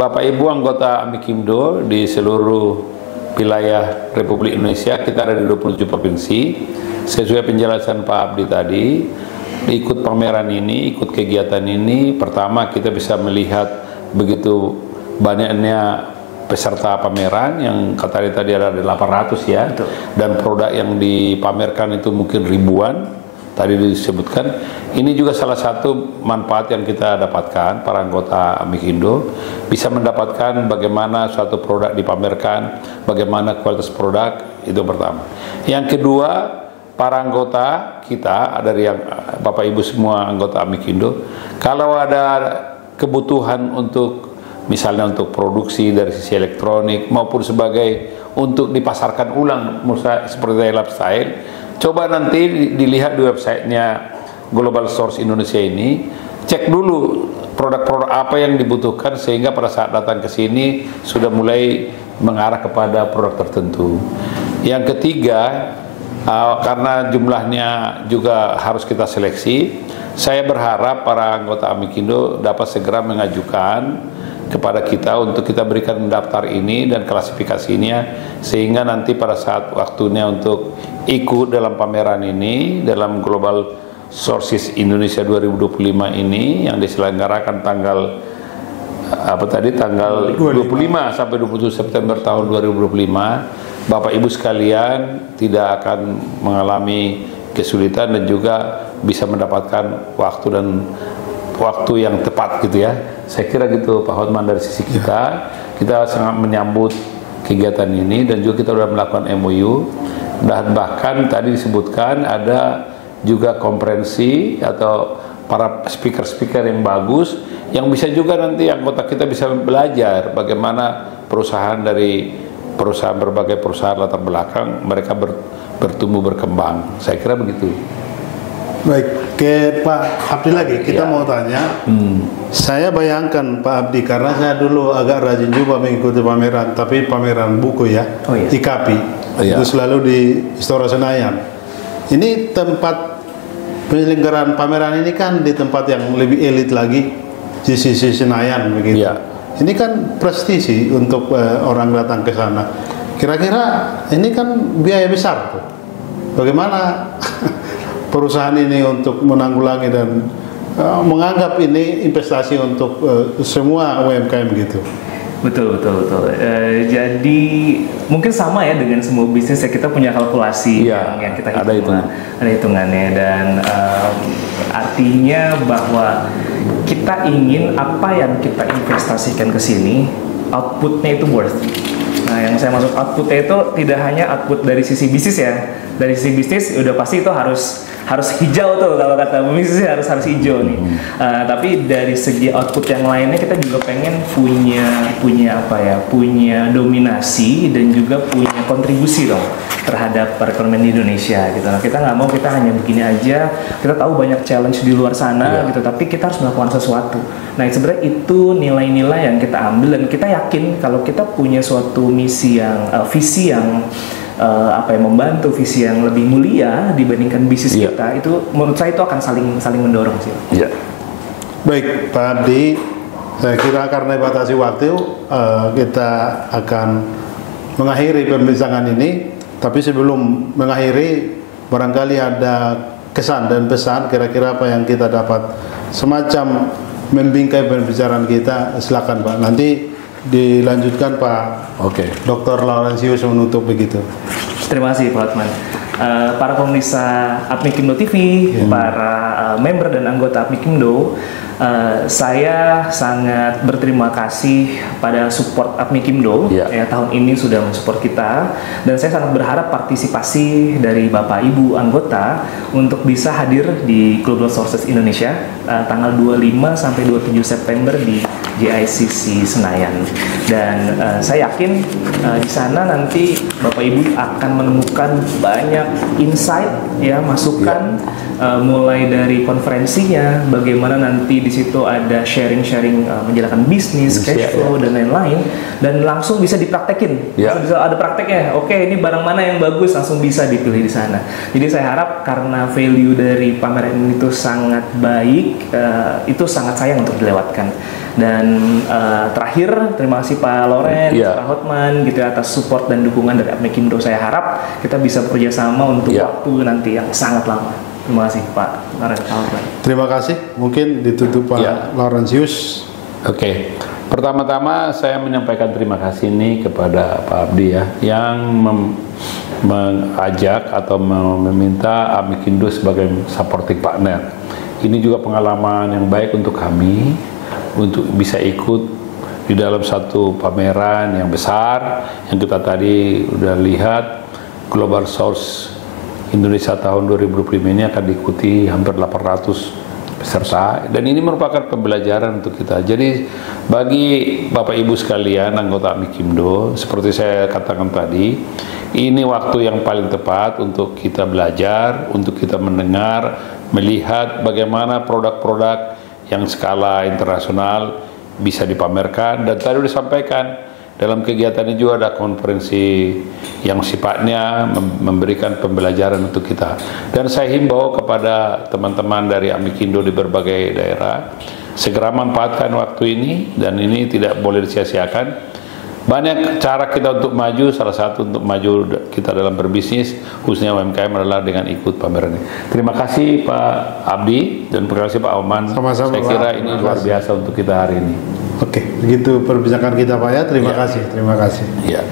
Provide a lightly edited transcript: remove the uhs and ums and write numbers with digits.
Bapak Ibu anggota Amikindo di seluruh wilayah Republik Indonesia, kita ada di 27 provinsi. Sesuai penjelasan Pak Abdi tadi, ikut pameran ini, ikut kegiatan ini, pertama kita bisa melihat begitu banyaknya peserta pameran yang katanya tadi ada 800 ya. Betul. Dan produk yang dipamerkan itu mungkin ribuan. Tadi disebutkan, ini juga salah satu manfaat yang kita dapatkan, para anggota Amikindo bisa mendapatkan bagaimana suatu produk dipamerkan, bagaimana kualitas produk, itu pertama. Yang kedua, para anggota kita, dari yang Bapak Ibu semua anggota Amikindo, kalau ada kebutuhan untuk misalnya untuk produksi dari sisi elektronik maupun sebagai untuk dipasarkan ulang seperti lifestyle, coba nanti dilihat di websitenya Global Source Indonesia ini, cek dulu produk-produk apa yang dibutuhkan sehingga pada saat datang ke sini sudah mulai mengarah kepada produk tertentu. Yang ketiga, karena jumlahnya juga harus kita seleksi, saya berharap para anggota Amikindo dapat segera mengajukan kepada kita untuk kita berikan daftar ini dan klasifikasinya, sehingga nanti pada saat waktunya untuk ikut dalam pameran ini, dalam Global Sources Indonesia 2025 ini yang diselenggarakan tanggal tanggal 25 sampai 27 September tahun 2025, Bapak Ibu sekalian tidak akan mengalami kesulitan dan juga bisa mendapatkan waktu yang tepat gitu ya. Saya kira gitu Pak Hotman, dari sisi kita sangat menyambut kegiatan ini dan juga kita sudah melakukan MOU, dan bahkan tadi disebutkan ada juga konferensi atau para speaker-speaker yang bagus yang bisa juga nanti anggota kita bisa belajar bagaimana berbagai perusahaan latar belakang mereka bertumbuh berkembang. Saya kira begitu. Baik, ke Pak Abdi lagi kita mau tanya. Saya bayangkan Pak Abdi, karena saya dulu agak rajin juga mengikuti pameran, tapi pameran buku ya, IKAPI, itu selalu di Istora Senayan. Ini tempat penyelenggaraan pameran ini kan di tempat yang lebih elit lagi, GCC Senayan begitu. Ini kan prestisi untuk orang datang ke sana. Kira-kira ini kan biaya besar tuh. Bagaimana perusahaan ini untuk menanggulangi dan menganggap ini investasi untuk semua UMKM gitu? Betul. Jadi mungkin sama ya dengan semua bisnis ya, kita punya kalkulasi yang kita hitung, ada hitungannya, dan artinya bahwa kita ingin apa yang kita investasikan ke sini outputnya itu worth. Nah, yang saya maksud outputnya itu tidak hanya output dari sisi bisnis ya. Dari sisi bisnis udah pasti itu harus hijau tuh, kalau kata bisnis harus hijau nih. Tapi dari segi output yang lainnya kita juga pengen punya dominasi dan juga punya kontribusi dong terhadap perekonomian di Indonesia gitu. Nah, kita nggak mau kita hanya begini aja. Kita tahu banyak challenge di luar sana gitu, tapi kita harus melakukan sesuatu. Nah, sebenarnya itu nilai-nilai yang kita ambil, dan kita yakin kalau kita punya suatu misi yang visi yang membantu, visi yang lebih mulia dibandingkan bisnis kita, itu menurut saya itu akan saling mendorong sih. Baik Pak Abdi, saya kira karena batasi waktu kita akan mengakhiri perbincangan ini. Tapi sebelum mengakhiri, barangkali ada kesan dan pesan kira-kira apa yang kita dapat semacam membingkai pembicaraan kita. Silakan Pak, nanti dilanjutkan Pak Dr. Laurentius menutup begitu. Terima kasih Pak Hotman. Para pemirsa Amikindo TV, para member dan anggota Amikindo, saya sangat berterima kasih pada support Amikindo tahun ini sudah mensupport kita, dan saya sangat berharap partisipasi dari Bapak Ibu anggota untuk bisa hadir di Global Sources Indonesia tanggal 25 sampai 27 September di GICC Senayan. Dan saya yakin di sana nanti Bapak Ibu akan menemukan banyak insight masukan mulai dari konferensinya, bagaimana nanti di di situ ada sharing-sharing menjalankan bisnis, cash flow dan lain-lain, dan langsung bisa dipraktekin. Bisa ada prakteknya. Oke, ini barang mana yang bagus, langsung bisa dipilih di sana. Jadi saya harap karena value dari pameran ini itu sangat baik, itu sangat sayang untuk dilewatkan. Dan terakhir, terima kasih Pak Loren, Pak Hotman gitu atas support dan dukungan dari APMIKindo. Saya harap kita bisa bekerja sama untuk waktu nanti yang sangat lama. Terima kasih Pak Loren, Pak Hotman. Terima kasih. Mungkin ditutup Pak Laurentius. Oke. Pertama-tama saya menyampaikan terima kasih ini kepada Pak Abdi ya, yang mengajak atau meminta APMIKindo sebagai supporting partner. Ini juga pengalaman yang baik untuk kami, untuk bisa ikut di dalam satu pameran yang besar yang kita tadi udah lihat. Global Source Indonesia tahun 2025 ini akan diikuti hampir 800 peserta, dan ini merupakan pembelajaran untuk kita. Jadi bagi Bapak Ibu sekalian anggota APMIKindo, seperti saya katakan tadi, ini waktu yang paling tepat untuk kita belajar, untuk kita mendengar, melihat bagaimana produk-produk yang skala internasional bisa dipamerkan. Dan tadi disampaikan dalam kegiatan ini juga ada konferensi yang sifatnya memberikan pembelajaran untuk kita. Dan saya himbau kepada teman-teman dari APMIKindo di berbagai daerah, segera manfaatkan waktu ini, dan ini tidak boleh disia-siakan. Banyak cara kita untuk maju, salah satu untuk maju kita dalam berbisnis, khususnya UMKM, adalah dengan ikut pameran ini. Terima kasih Pak Abdi, dan terima kasih Pak Oman. Sama-sama, saya kira ini luar biasa untuk kita hari ini. Oke, begitu perbincangan kita Pak ya. Terima kasih. Ya.